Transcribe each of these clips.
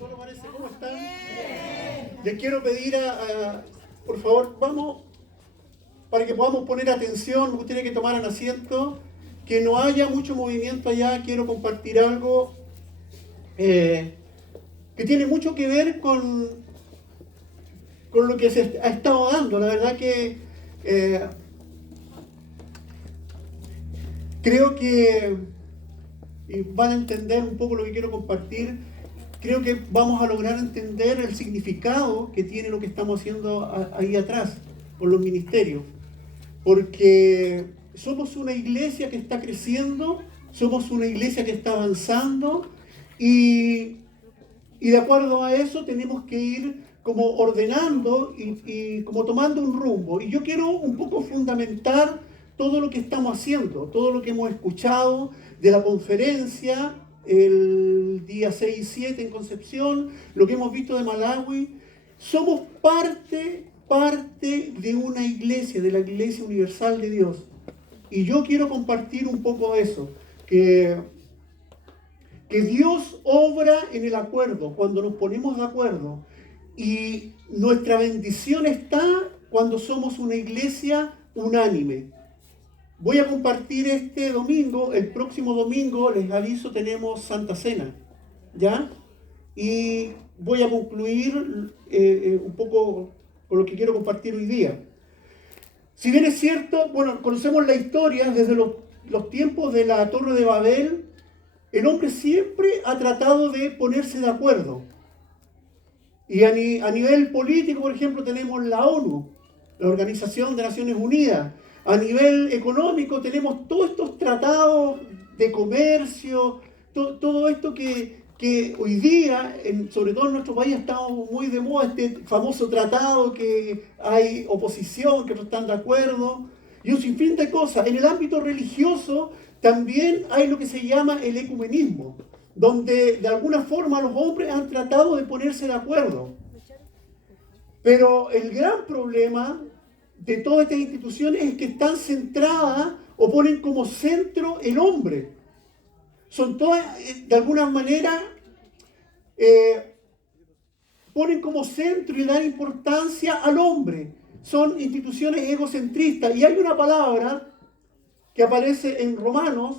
Solo parece, ¿cómo están? Les quiero pedir por favor, vamos, para que podamos poner atención, me gustaría que tomaran asiento, que no haya mucho movimiento allá. Quiero compartir algo que tiene mucho que ver con lo que se ha estado dando. La verdad que creo que van a entender un poco lo que quiero compartir. Creo que vamos a lograr entender el significado que tiene lo que estamos haciendo ahí atrás, con los ministerios. Porque somos una iglesia que está creciendo, somos una iglesia que está avanzando y de acuerdo a eso tenemos que ir como ordenando y como tomando un rumbo. Y yo quiero un poco fundamentar todo lo que estamos haciendo, todo lo que hemos escuchado de la conferencia el día 6 y 7 en Concepción, lo que hemos visto de Malawi. Somos parte de una iglesia, de la Iglesia Universal de Dios. Y yo quiero compartir un poco eso, que Dios obra en el acuerdo, cuando nos ponemos de acuerdo. Y nuestra bendición está cuando somos una iglesia unánime. Voy a compartir este domingo, el próximo domingo, les aviso, tenemos Santa Cena, ¿ya? Y voy a concluir un poco con lo que quiero compartir hoy día. Si bien es cierto, bueno, conocemos la historia desde los tiempos de la Torre de Babel, el hombre siempre ha tratado de ponerse de acuerdo. Y a nivel político, por ejemplo, tenemos la ONU, la Organización de Naciones Unidas. A nivel económico tenemos todos estos tratados de comercio, todo esto que hoy día, sobre todo en nuestro país, está muy de moda, este famoso tratado que hay oposición, que no están de acuerdo, y un sinfín de cosas. En el ámbito religioso también hay lo que se llama el ecumenismo, donde de alguna forma los hombres han tratado de ponerse de acuerdo. Pero el gran problema de todas estas instituciones es que están centradas o ponen como centro el hombre. Son todas, de alguna manera, ponen como centro y dan importancia al hombre. Son instituciones egocentristas. Y hay una palabra que aparece en Romanos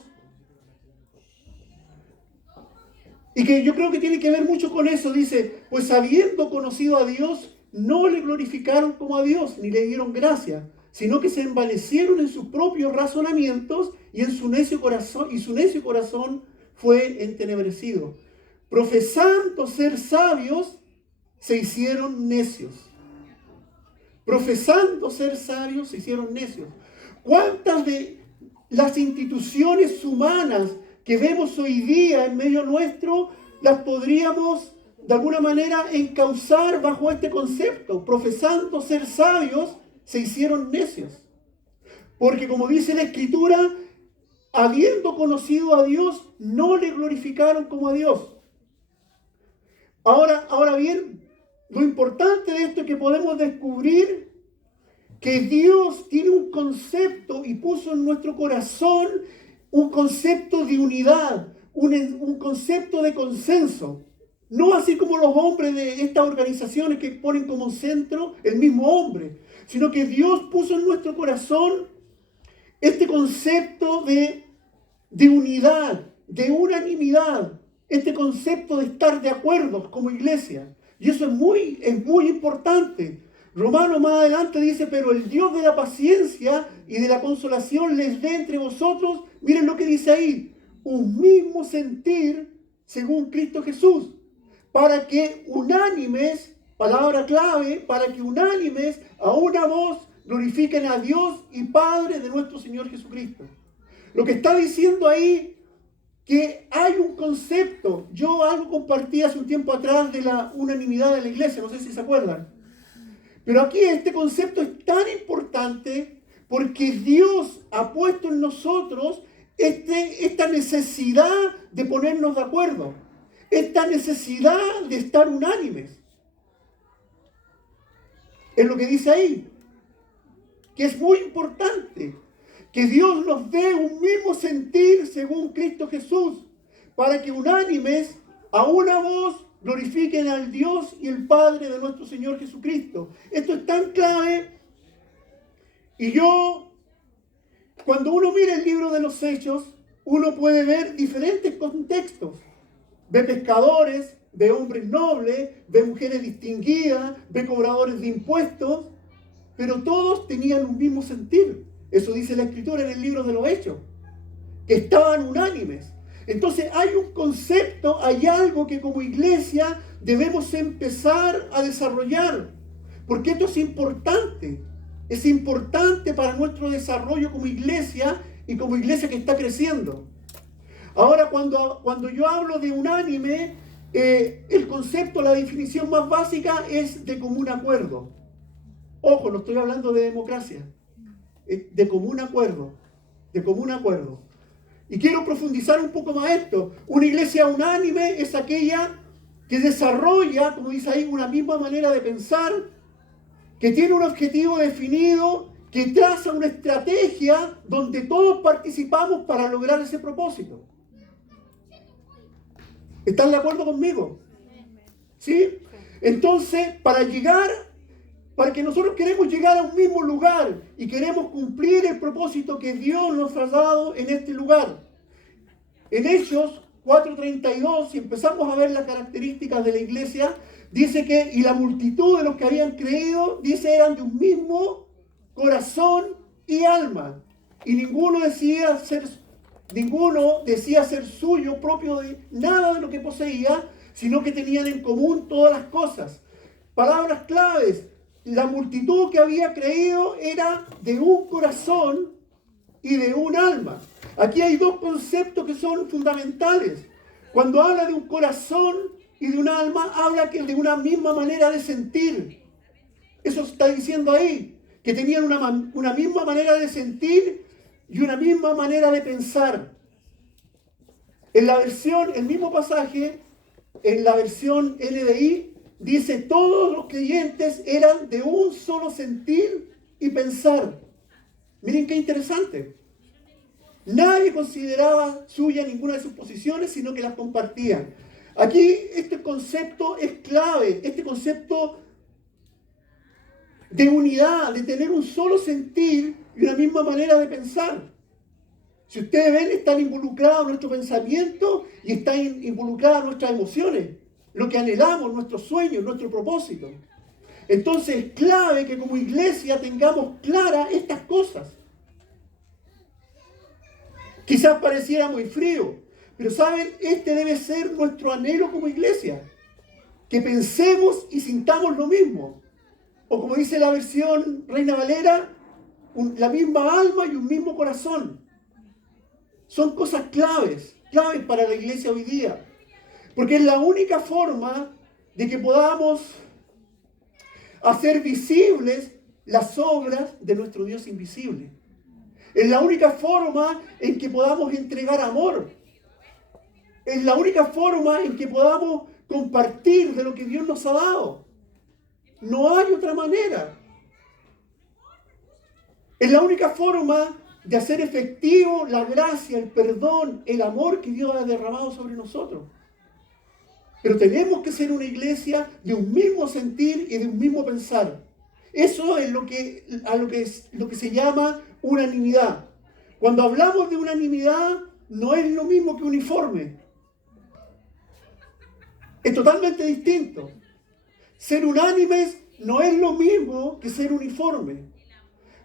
y que yo creo que tiene que ver mucho con eso. Dice, pues habiendo conocido a Dios, no le glorificaron como a Dios, ni le dieron gracia, sino que se envanecieron en sus propios razonamientos y su necio corazón fue entenebrecido. Profesando ser sabios, se hicieron necios. Profesando ser sabios, se hicieron necios. ¿Cuántas de las instituciones humanas que vemos hoy día en medio nuestro las podríamos de alguna manera encauzar bajo este concepto? Profesando ser sabios, se hicieron necios. Porque como dice la Escritura, habiendo conocido a Dios, no le glorificaron como a Dios. Ahora bien, lo importante de esto es que podemos descubrir que Dios tiene un concepto y puso en nuestro corazón un concepto de unidad, un concepto de consenso. No así como los hombres de estas organizaciones que ponen como centro el mismo hombre, sino que Dios puso en nuestro corazón este concepto de unidad, de unanimidad, este concepto de estar de acuerdo como iglesia. Y eso es muy importante. Romanos más adelante dice, pero el Dios de la paciencia y de la consolación les dé entre vosotros, miren lo que dice ahí, un mismo sentir según Cristo Jesús, para que unánimes, palabra clave, para que unánimes a una voz glorifiquen a Dios y Padre de nuestro Señor Jesucristo. Lo que está diciendo ahí, que hay un concepto. Yo algo compartí hace un tiempo atrás de la unanimidad de la iglesia, no sé si se acuerdan. Pero aquí este concepto es tan importante porque Dios ha puesto en nosotros esta necesidad de ponernos de acuerdo, esta necesidad de estar unánimes. Es lo que dice ahí, que es muy importante, que Dios nos dé un mismo sentir según Cristo Jesús, para que unánimes a una voz glorifiquen al Dios y el Padre de nuestro Señor Jesucristo. Esto es tan clave. Y cuando uno mira el libro de los Hechos, uno puede ver diferentes contextos. Ve pescadores, ve hombres nobles, ve mujeres distinguidas, ve cobradores de impuestos, pero todos tenían un mismo sentir. Eso dice la Escritura en el libro de los Hechos, que estaban unánimes. Entonces hay un concepto, hay algo que como iglesia debemos empezar a desarrollar, porque esto es importante. Es importante para nuestro desarrollo como iglesia y como iglesia que está creciendo. Ahora, cuando yo hablo de unánime, el concepto, la definición más básica es de común acuerdo. Ojo, no estoy hablando de democracia. De común acuerdo. De común acuerdo. Y quiero profundizar un poco más esto. Una iglesia unánime es aquella que desarrolla, como dice ahí, una misma manera de pensar, que tiene un objetivo definido, que traza una estrategia donde todos participamos para lograr ese propósito. ¿Están de acuerdo conmigo? ¿Sí? Entonces, para que nosotros queremos llegar a un mismo lugar y queremos cumplir el propósito que Dios nos ha dado en este lugar. En Hechos 4:32, si empezamos a ver las características de la iglesia, dice que, y la multitud de los que habían creído, dice, eran de un mismo corazón y alma. Y ninguno decía ser suyo propio de nada de lo que poseía, sino que tenían en común todas las cosas. Palabras claves. La multitud que había creído era de un corazón y de un alma. Aquí hay dos conceptos que son fundamentales. Cuando habla de un corazón y de un alma, habla que de una misma manera de sentir. Eso está diciendo ahí, que tenían una misma manera de sentir y una misma manera de pensar. En la versión, el mismo pasaje, en la versión NBI, dice, todos los creyentes eran de un solo sentir y pensar. Miren qué interesante. Nadie consideraba suya ninguna de sus posiciones, sino que las compartían. Aquí este concepto es clave, este concepto de unidad, de tener un solo sentir y una misma manera de pensar. Si ustedes ven, están involucrados nuestro pensamiento y están involucradas nuestras emociones, lo que anhelamos, nuestros sueños, nuestro propósito. Entonces es clave que como iglesia tengamos claras estas cosas. Quizás pareciera muy frío, pero ¿saben? Este debe ser nuestro anhelo como iglesia. Que pensemos y sintamos lo mismo. O como dice la versión Reina Valera, la misma alma y un mismo corazón. Son cosas claves para la iglesia hoy día. Porque es la única forma de que podamos hacer visibles las obras de nuestro Dios invisible. Es la única forma en que podamos entregar amor. Es la única forma en que podamos compartir de lo que Dios nos ha dado. No hay otra manera. Es la única forma de hacer efectivo la gracia, el perdón, el amor que Dios ha derramado sobre nosotros. Pero tenemos que ser una iglesia de un mismo sentir y de un mismo pensar. Eso es lo que se llama unanimidad. Cuando hablamos de unanimidad, no es lo mismo que uniforme. Es totalmente distinto. Ser unánimes no es lo mismo que ser uniforme.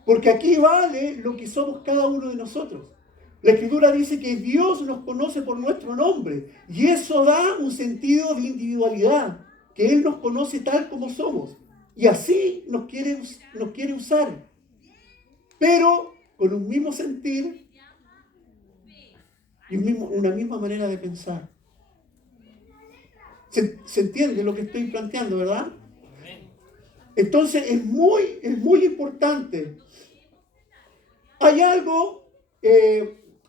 Porque aquí vale lo que somos cada uno de nosotros. La Escritura dice que Dios nos conoce por nuestro nombre. Y eso da un sentido de individualidad. Que Él nos conoce tal como somos. Y así nos quiere usar. Pero con un mismo sentir y una misma manera de pensar. ¿Se entiende lo que estoy planteando, verdad? Entonces es muy importante. Hay algo,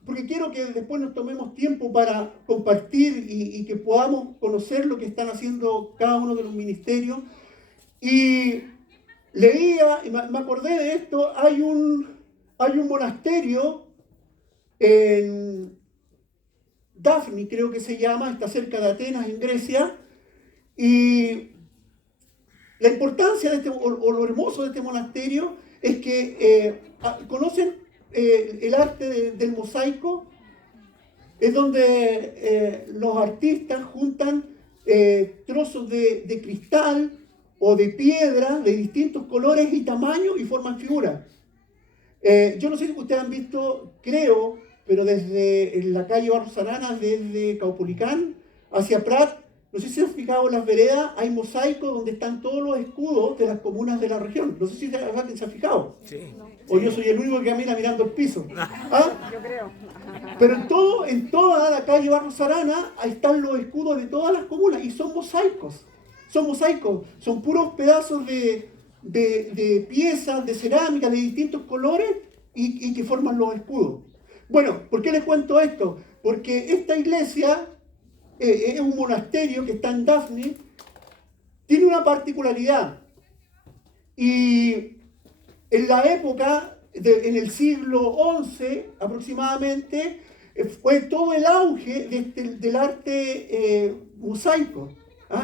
porque quiero que después nos tomemos tiempo para compartir y que podamos conocer lo que están haciendo cada uno de los ministerios. Y leía, y me acordé de esto, hay un monasterio en Dafni, creo que se llama, está cerca de Atenas, en Grecia, La importancia de o lo hermoso de este monasterio es que conocen el arte del mosaico. Es donde los artistas juntan trozos de cristal o de piedra de distintos colores y tamaños y forman figuras. Yo no sé si ustedes han visto, creo, pero desde la calle Barros Arana, desde Caupolicán hacia Prat, no sé si se han fijado en las veredas, hay mosaicos donde están todos los escudos de las comunas de la región. No sé si se han fijado. Sí. O yo soy el único que camina mirando el piso. ¿Ah? Yo creo. Pero en toda la calle Barros Arana están los escudos de todas las comunas y son mosaicos. Son mosaicos, son puros pedazos de piezas, de cerámica, de distintos colores y que forman los escudos. Bueno, ¿por qué les cuento esto? Porque esta iglesia es un monasterio que está en Dafne, tiene una particularidad. Y en la época, en el siglo XI aproximadamente, fue todo el auge del arte mosaico.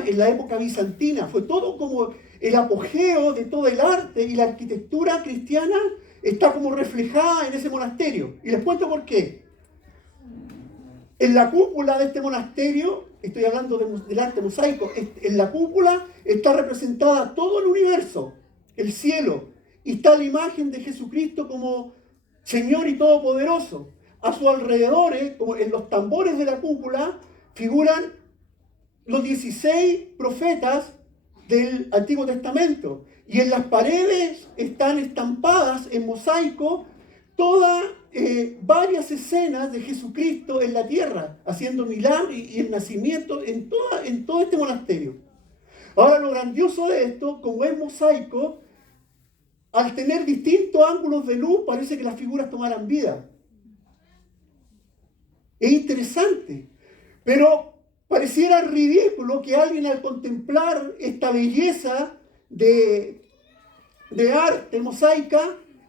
En la época bizantina, fue todo como el apogeo de todo el arte y la arquitectura cristiana está como reflejada en ese monasterio. Y les cuento por qué. En la cúpula de este monasterio, estoy hablando del arte mosaico, en la cúpula está representada todo el universo, el cielo, y está la imagen de Jesucristo como Señor y Todopoderoso. A sus alrededores, como en los tambores de la cúpula, figuran los 16 profetas del Antiguo Testamento. Y en las paredes están estampadas en mosaico varias escenas de Jesucristo en la tierra, haciendo milagros y el nacimiento en todo este monasterio. Ahora, lo grandioso de esto, como es mosaico, al tener distintos ángulos de luz, parece que las figuras tomaran vida. Es interesante, pero pareciera ridículo que alguien, al contemplar esta belleza de arte mosaica,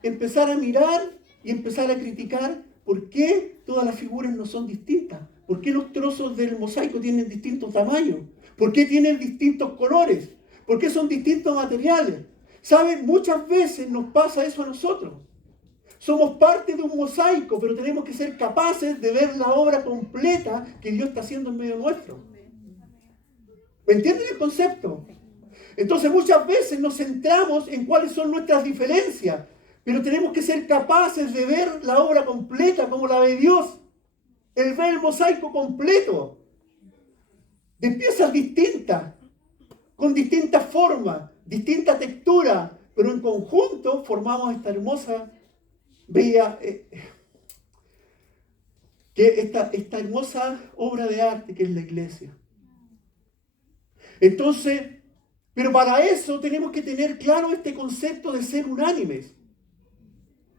empezara a mirar y empezar a criticar por qué todas las figuras no son distintas, por qué los trozos del mosaico tienen distintos tamaños, por qué tienen distintos colores, por qué son distintos materiales. ¿Saben? Muchas veces nos pasa eso a nosotros. Somos parte de un mosaico, pero tenemos que ser capaces de ver la obra completa que Dios está haciendo en medio nuestro. ¿Me entienden el concepto? Entonces muchas veces nos centramos en cuáles son nuestras diferencias, pero tenemos que ser capaces de ver la obra completa como la ve Dios. Él ve el mosaico completo, de piezas distintas, con distintas formas, distinta textura, pero en conjunto formamos esta hermosa, bella, esta hermosa obra de arte que es la iglesia. Entonces, pero para eso tenemos que tener claro este concepto de ser unánimes.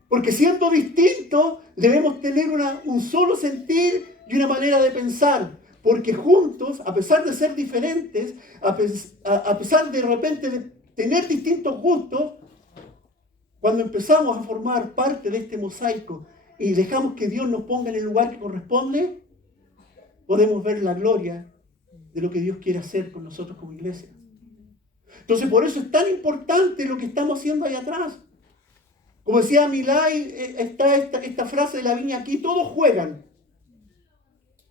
Porque siendo distintos, debemos tener un solo sentir y una manera de pensar. Porque juntos, a pesar de ser diferentes, a pesar de repente de tener distintos gustos, cuando empezamos a formar parte de este mosaico y dejamos que Dios nos ponga en el lugar que corresponde, podemos ver la gloria de lo que Dios quiere hacer con nosotros como iglesia. Entonces, por eso es tan importante lo que estamos haciendo ahí atrás. Como decía Milay, está esta frase de la viña aquí, todos juegan.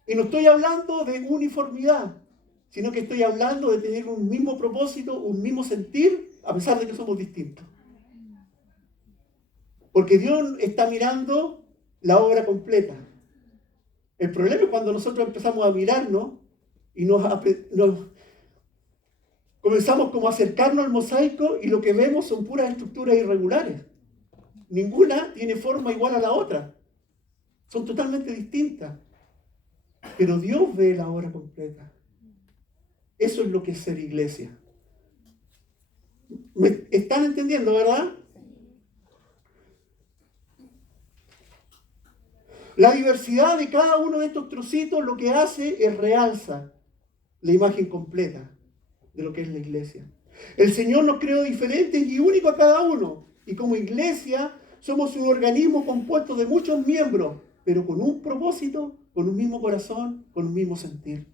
Y no estoy hablando de uniformidad, sino que estoy hablando de tener un mismo propósito, un mismo sentir, a pesar de que somos distintos. Porque Dios está mirando la obra completa. El problema es cuando nosotros empezamos a mirarnos y nos comenzamos como a acercarnos al mosaico y lo que vemos son puras estructuras irregulares. Ninguna tiene forma igual a la otra. Son totalmente distintas. Pero Dios ve la obra completa. Eso es lo que es ser iglesia. ¿Me están entendiendo, verdad? La diversidad de cada uno de estos trocitos lo que hace es realza la imagen completa de lo que es la iglesia. El Señor nos creó diferentes y únicos a cada uno. Y como iglesia somos un organismo compuesto de muchos miembros, pero con un propósito, con un mismo corazón, con un mismo sentir.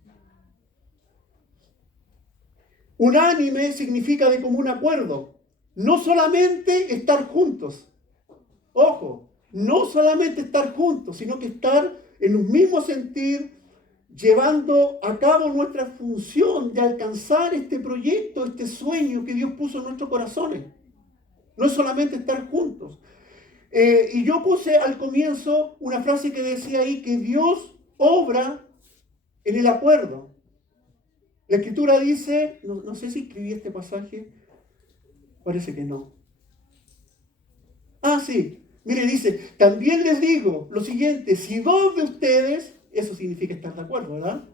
Unánime significa de común acuerdo. No solamente estar juntos. Ojo, no solamente estar juntos, sino que estar en un mismo sentir, llevando a cabo nuestra función de alcanzar este proyecto, este sueño que Dios puso en nuestros corazones. No es solamente estar juntos. Y yo puse al comienzo una frase que decía ahí que Dios obra en el acuerdo. La Escritura dice, no sé si escribí este pasaje, parece que no. Ah, sí, mire, dice, también les digo lo siguiente, si dos de ustedes, eso significa estar de acuerdo, ¿verdad?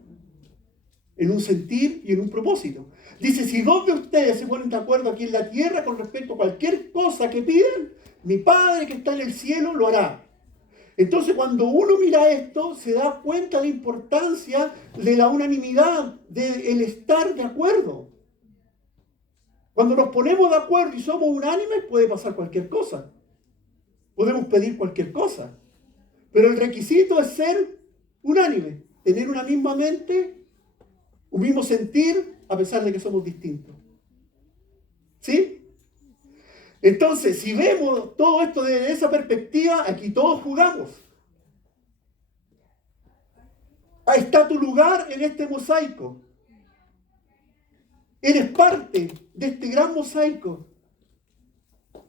En un sentir y en un propósito. Dice, si dos de ustedes se ponen de acuerdo aquí en la tierra con respecto a cualquier cosa que pidan, mi Padre que está en el cielo lo hará. Entonces, cuando uno mira esto, se da cuenta de la importancia de la unanimidad, del estar de acuerdo. Cuando nos ponemos de acuerdo y somos unánimes, puede pasar cualquier cosa. Podemos pedir cualquier cosa. Pero el requisito es ser unánime, tener una misma mente, un mismo sentir, a pesar de que somos distintos. ¿Sí? Entonces, si vemos todo esto desde esa perspectiva, aquí todos jugamos. Ahí está tu lugar en este mosaico. Eres parte de este gran mosaico.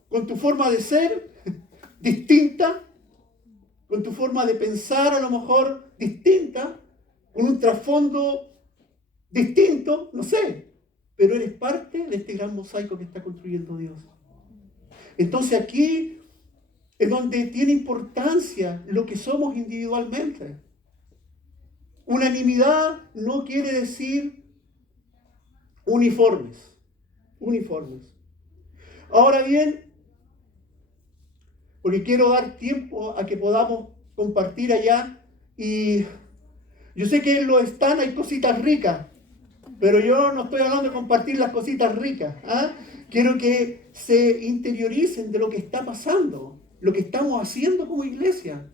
Con tu forma de ser distinta, con tu forma de pensar a lo mejor distinta, con un trasfondo distinto, no sé. Pero eres parte de este gran mosaico que está construyendo Dios. Entonces aquí es donde tiene importancia lo que somos individualmente. Unanimidad no quiere decir uniformes. Ahora bien, porque quiero dar tiempo a que podamos compartir allá, y yo sé que en los stands hay cositas ricas, pero yo no estoy hablando de compartir las cositas ricas. Quiero que se interioricen de lo que está pasando, lo que estamos haciendo como iglesia.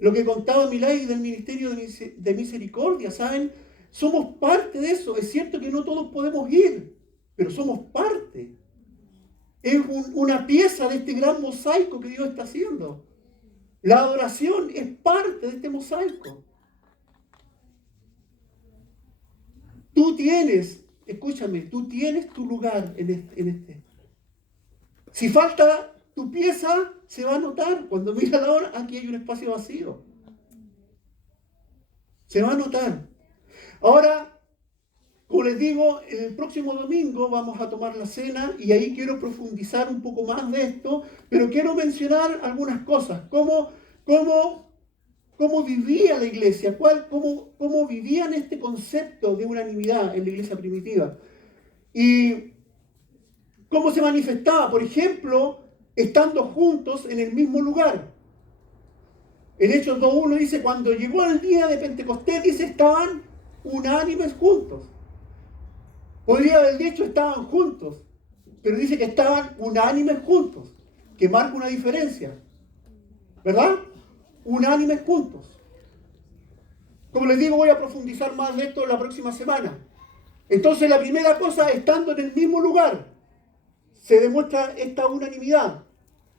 Lo que contaba Milay del Ministerio de Misericordia, ¿saben? Somos parte de eso. Es cierto que no todos podemos ir, pero somos parte. Es una pieza de este gran mosaico que Dios está haciendo. La adoración es parte de este mosaico. Tú tienes, escúchame, tú tienes tu lugar en este. Si falta tu pieza, se va a notar. Cuando mira la hora, aquí hay un espacio vacío. Se va a notar. Ahora, como les digo, el próximo domingo vamos a tomar la cena y ahí quiero profundizar un poco más de esto, pero quiero mencionar algunas cosas. ¿Cómo vivía la iglesia? ¿Cómo vivían este concepto de unanimidad en la iglesia primitiva? Y cómo se manifestaba, por ejemplo, estando juntos en el mismo lugar. En Hechos 2.1 dice, cuando llegó el día de Pentecostés, dice, estaban unánimes juntos. Podría haber dicho estaban juntos, pero dice que estaban unánimes juntos, que marca una diferencia. ¿Verdad? Unánimes juntos. Como les digo, voy a profundizar más de esto la próxima semana. Entonces, la primera cosa, estando en el mismo lugar, se demuestra esta unanimidad.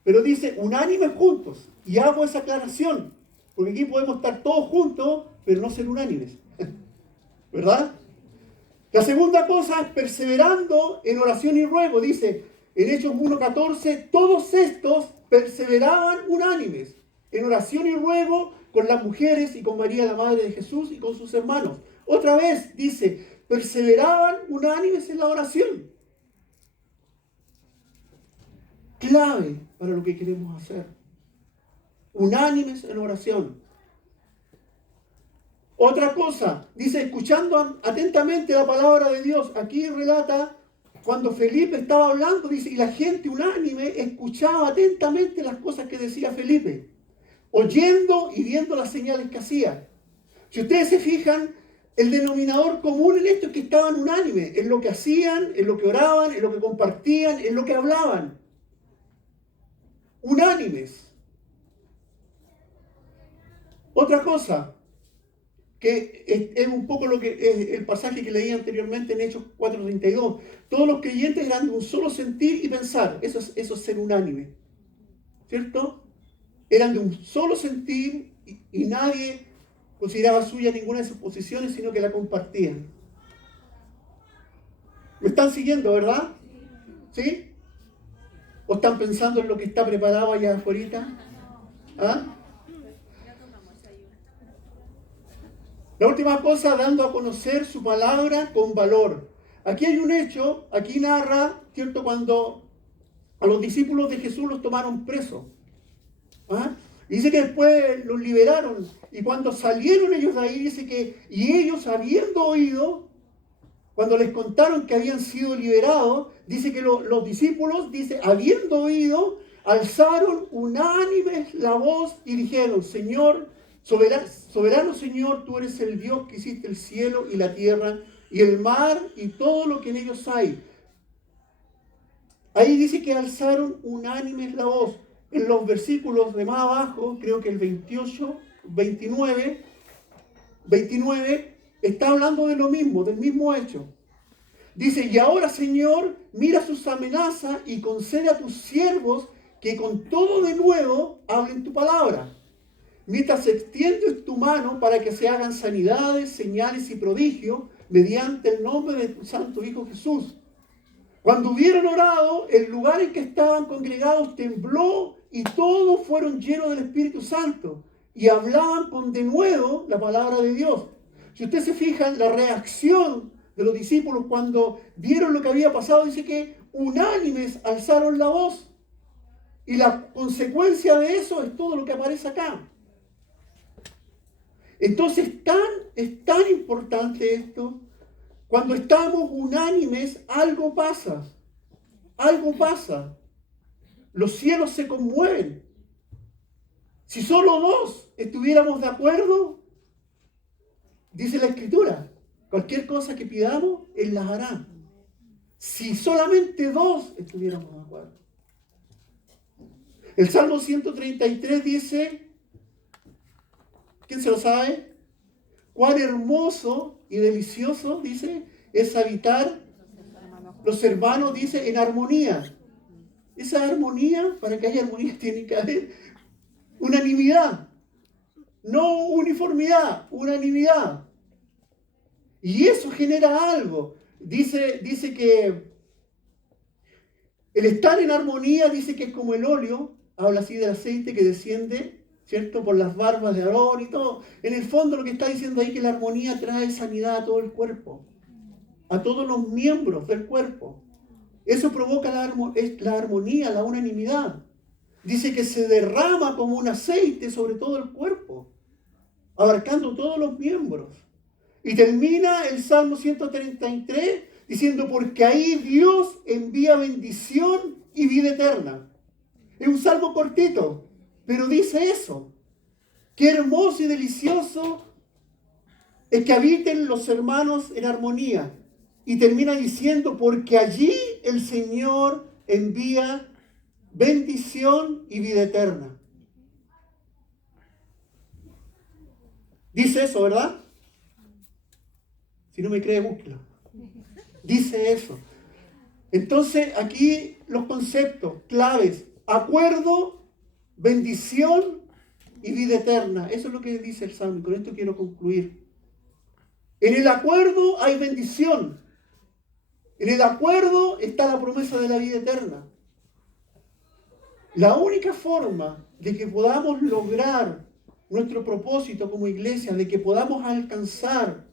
Pero dice unánimes juntos. Y hago esa aclaración, porque aquí podemos estar todos juntos, pero no ser unánimes. ¿Verdad? La segunda cosa es perseverando en oración y ruego. Dice en Hechos 1.14, todos estos perseveraban unánimes en oración y ruego con las mujeres y con María, la madre de Jesús, y con sus hermanos. Otra vez dice, perseveraban unánimes en la oración. Clave para lo que queremos hacer. Unánimes en oración. Otra cosa, dice, escuchando atentamente la palabra de Dios. Aquí relata, cuando Felipe estaba hablando, dice, y la gente unánime escuchaba atentamente las cosas que decía Felipe, oyendo y viendo las señales que hacía. Si ustedes se fijan, el denominador común en esto es que estaban unánimes, en lo que hacían, en lo que oraban, en lo que compartían, en lo que hablaban. Unánimes. Otra cosa, que es un poco lo que es el pasaje que leí anteriormente en Hechos 4:32. Todos los creyentes eran de un solo sentir y pensar. Eso es ser unánime, ¿cierto? Eran de un solo sentir y nadie consideraba suya ninguna de sus posiciones, sino que la compartían. ¿Me están siguiendo, verdad? ¿Sí? ¿O están pensando en lo que está preparado allá afuera? ¿Ah? La última cosa, dando a conocer su palabra con valor. Aquí hay un hecho, aquí narra, ¿cierto?, cuando a los discípulos de Jesús los tomaron presos. ¿Ah? Dice que después los liberaron y cuando salieron ellos de ahí, dice que, y ellos habiendo oído, cuando les contaron que habían sido liberados, dice que los discípulos, dice, habiendo oído, alzaron unánimes la voz y dijeron, Señor, soberano Señor, tú eres el Dios que hiciste el cielo y la tierra y el mar y todo lo que en ellos hay. Ahí dice que alzaron unánimes la voz. En los versículos de más abajo, creo que el 28, 29, está hablando de lo mismo, del mismo hecho. Dice, y ahora Señor, mira sus amenazas y concede a tus siervos que con todo de nuevo hablen tu palabra. Mientras extiendes tu mano para que se hagan sanidades, señales y prodigios mediante el nombre de tu santo Hijo Jesús. Cuando hubieron orado, el lugar en que estaban congregados tembló y todos fueron llenos del Espíritu Santo y hablaban con denuedo la palabra de Dios. Si usted se fija en la reacción de los discípulos cuando vieron lo que había pasado, dice que unánimes alzaron la voz. Y la consecuencia de eso es todo lo que aparece acá. Entonces es tan importante esto. Cuando estamos unánimes, algo pasa. Algo pasa. Los cielos se conmueven. Si solo dos estuviéramos de acuerdo, dice la Escritura, cualquier cosa que pidamos, Él las hará. Si solamente dos estuviéramos de acuerdo. El Salmo 133 dice, ¿quién se lo sabe? Cuán hermoso y delicioso, dice, es habitar los hermanos, dice, en armonía. Esa armonía, para que haya armonía, tiene que haber unanimidad. No uniformidad, unanimidad. Y eso genera algo. Dice que el estar en armonía, dice que es como el óleo, habla así del aceite que desciende, ¿cierto?, por las barbas de Aarón y todo. En el fondo lo que está diciendo ahí es que la armonía trae sanidad a todo el cuerpo, a todos los miembros del cuerpo. Eso provoca la armonía, la unanimidad. Dice que se derrama como un aceite sobre todo el cuerpo, abarcando todos los miembros. Y termina el Salmo 133 diciendo, porque ahí Dios envía bendición y vida eterna. Es un salmo cortito, pero dice eso. Qué hermoso y delicioso es que habiten los hermanos en armonía. Y termina diciendo, porque allí el Señor envía bendición y vida eterna. Dice eso, ¿verdad? Si no me cree, búsquelo. Dice eso. Entonces, aquí los conceptos claves: acuerdo, bendición y vida eterna. Eso es lo que dice el Salmo. Y con esto quiero concluir. En el acuerdo hay bendición. En el acuerdo está la promesa de la vida eterna. La única forma de que podamos lograr nuestro propósito como iglesia, de que podamos alcanzar,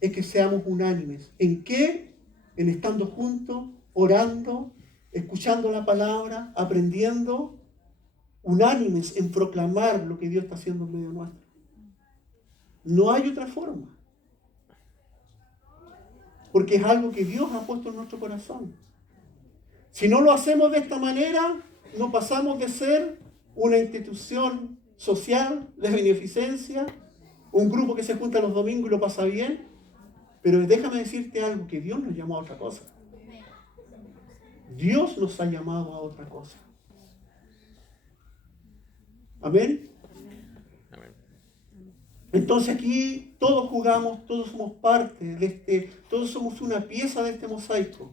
es que seamos unánimes. ¿En qué? En estando juntos, orando, escuchando la palabra, aprendiendo, unánimes en proclamar lo que Dios está haciendo en medio nuestro. No hay otra forma. Porque es algo que Dios ha puesto en nuestro corazón. Si no lo hacemos de esta manera, no pasamos de ser una institución social de beneficencia, un grupo que se junta los domingos y lo pasa bien. Pero déjame decirte algo, que Dios nos llamó a otra cosa. Dios nos ha llamado a otra cosa. Amén. Entonces aquí todos jugamos, todos somos parte todos somos una pieza de este mosaico.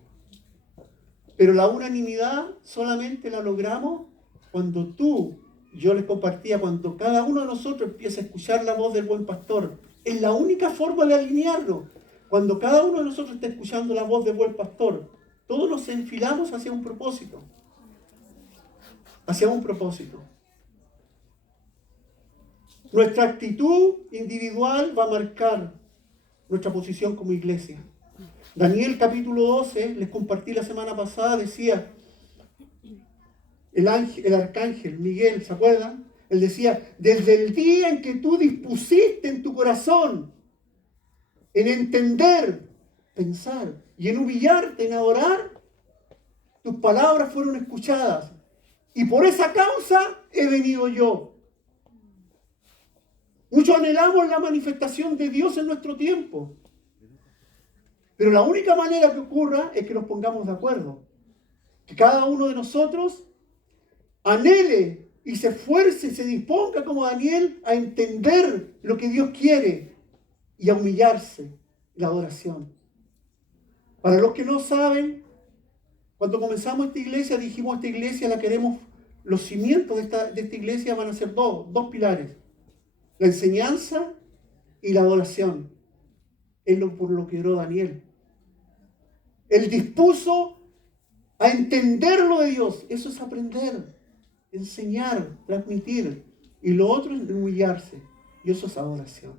Pero la unanimidad solamente la logramos cuando yo les compartía, cuando cada uno de nosotros empieza a escuchar la voz del buen pastor. Es la única forma de alinearnos. Cuando cada uno de nosotros está escuchando la voz del buen pastor, todos nos enfilamos hacia un propósito. Hacia un propósito. Nuestra actitud individual va a marcar nuestra posición como iglesia. Daniel capítulo 12, les compartí la semana pasada, decía, el arcángel Miguel, ¿se acuerdan? Él decía, desde el día en que tú dispusiste en tu corazón, en entender, pensar y en humillarte, en adorar, tus palabras fueron escuchadas. Y por esa causa he venido yo. Muchos anhelamos la manifestación de Dios en nuestro tiempo. Pero la única manera que ocurra es que nos pongamos de acuerdo. Que cada uno de nosotros anhele y se esfuerce, se disponga como Daniel a entender lo que Dios quiere y a humillarse, la adoración. Para los que no saben, cuando comenzamos esta iglesia, dijimos esta iglesia la queremos, los cimientos de esta iglesia van a ser dos pilares. La enseñanza y la adoración. Es por lo que oró Daniel. Él dispuso a entender lo de Dios. Eso es aprender, enseñar, transmitir. Y lo otro es humillarse. Y eso es adoración.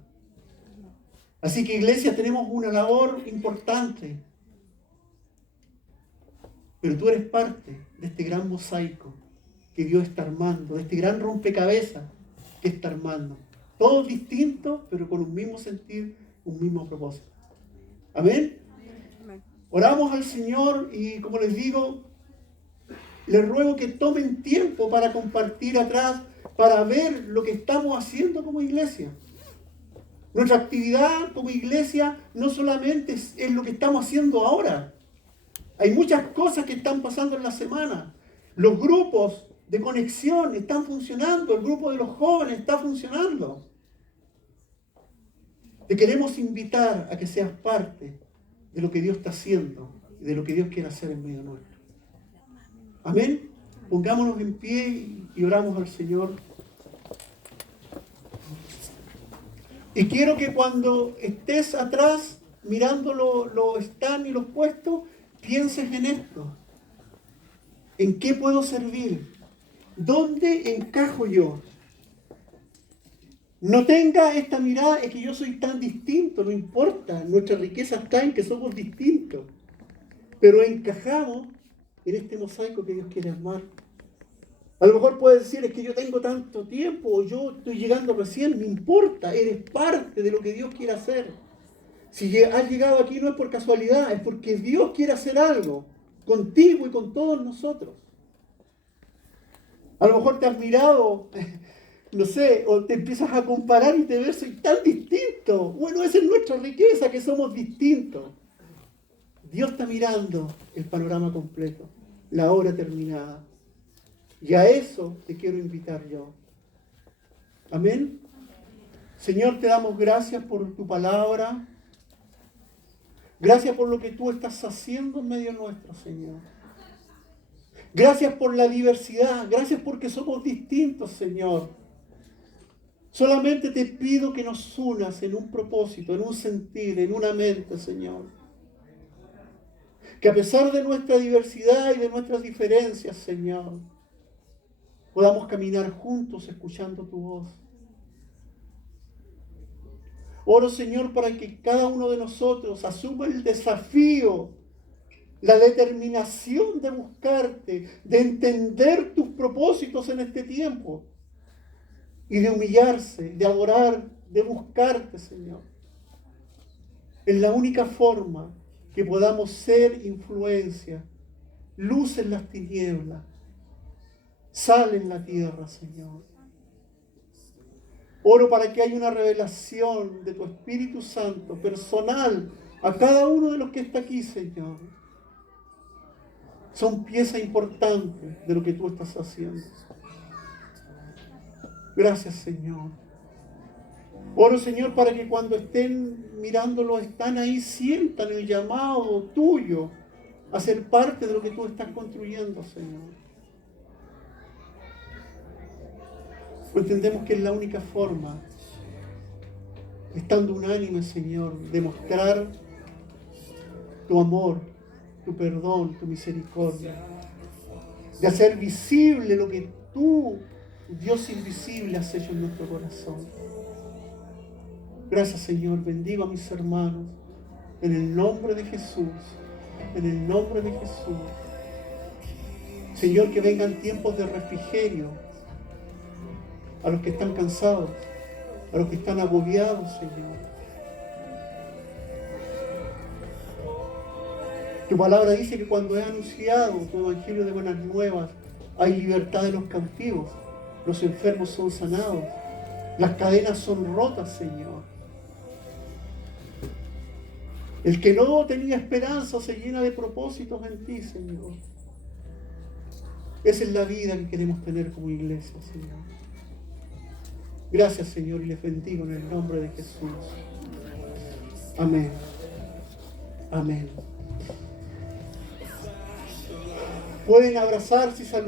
Así que iglesia, tenemos una labor importante. Pero tú eres parte de este gran mosaico que Dios está armando, de este gran rompecabezas que está armando. Todos distintos, pero con un mismo sentir, un mismo propósito. Amén. Oramos al Señor y, como les digo, les ruego que tomen tiempo para compartir atrás, para ver lo que estamos haciendo como iglesia. Nuestra actividad como iglesia no solamente es lo que estamos haciendo ahora. Hay muchas cosas que están pasando en la semana. Los grupos de conexión están funcionando, el grupo de los jóvenes está funcionando. Te queremos invitar a que seas parte de lo que Dios está haciendo y de lo que Dios quiere hacer en medio nuestro. Amén. Pongámonos en pie y oramos al Señor. Y quiero que cuando estés atrás mirando los stands y los puestos, pienses en esto. ¿En qué puedo servir? ¿Dónde encajo yo? No tenga esta mirada, es que yo soy tan distinto, no importa. Nuestra riqueza está en que somos distintos. Pero encajamos en este mosaico que Dios quiere armar. A lo mejor puedes decir, es que yo tengo tanto tiempo, o yo estoy llegando recién, no importa, eres parte de lo que Dios quiere hacer. Si has llegado aquí no es por casualidad, es porque Dios quiere hacer algo contigo y con todos nosotros. A lo mejor te has mirado, no sé, o te empiezas a comparar y te ves, soy tan distinto. Bueno, esa es nuestra riqueza, que somos distintos. Dios está mirando el panorama completo, la obra terminada. Y a eso te quiero invitar yo. Amén. Señor, te damos gracias por tu palabra. Gracias por lo que tú estás haciendo en medio nuestro, Señor. Gracias por la diversidad. Gracias porque somos distintos, Señor. Solamente te pido que nos unas en un propósito, en un sentir, en una mente, Señor. Que a pesar de nuestra diversidad y de nuestras diferencias, Señor, podamos caminar juntos escuchando tu voz. Oro, Señor, para que cada uno de nosotros asuma el desafío, la determinación de buscarte, de entender tus propósitos en este tiempo y de humillarse, de adorar, de buscarte, Señor. Es la única forma que podamos ser influencia, luz en las tinieblas, sal en la tierra, Señor. Oro para que haya una revelación de tu Espíritu Santo personal a cada uno de los que está aquí, Señor. Son pieza importante de lo que tú estás haciendo. Gracias, Señor. Oro, Señor, para que cuando estén mirándolo, están ahí, sientan el llamado tuyo a ser parte de lo que tú estás construyendo, Señor. Entendemos que es la única forma, estando unánime, Señor, de mostrar tu amor, tu perdón, tu misericordia, de hacer visible lo que tú, Dios invisible, has hecho en nuestro corazón. Gracias, Señor. Bendigo a mis hermanos en el nombre de Jesús. En el nombre de Jesús. Señor, que vengan tiempos de refrigerio a los que están cansados, a los que están agobiados, Señor. Tu palabra dice que cuando he anunciado tu evangelio de buenas nuevas, hay libertad de los cautivos, los enfermos son sanados, las cadenas son rotas, Señor. El que no tenía esperanza se llena de propósitos en ti, Señor. Esa es la vida que queremos tener como iglesia, Señor. Gracias, Señor, y les bendigo en el nombre de Jesús. Amén. Amén. Pueden abrazarse y saludar.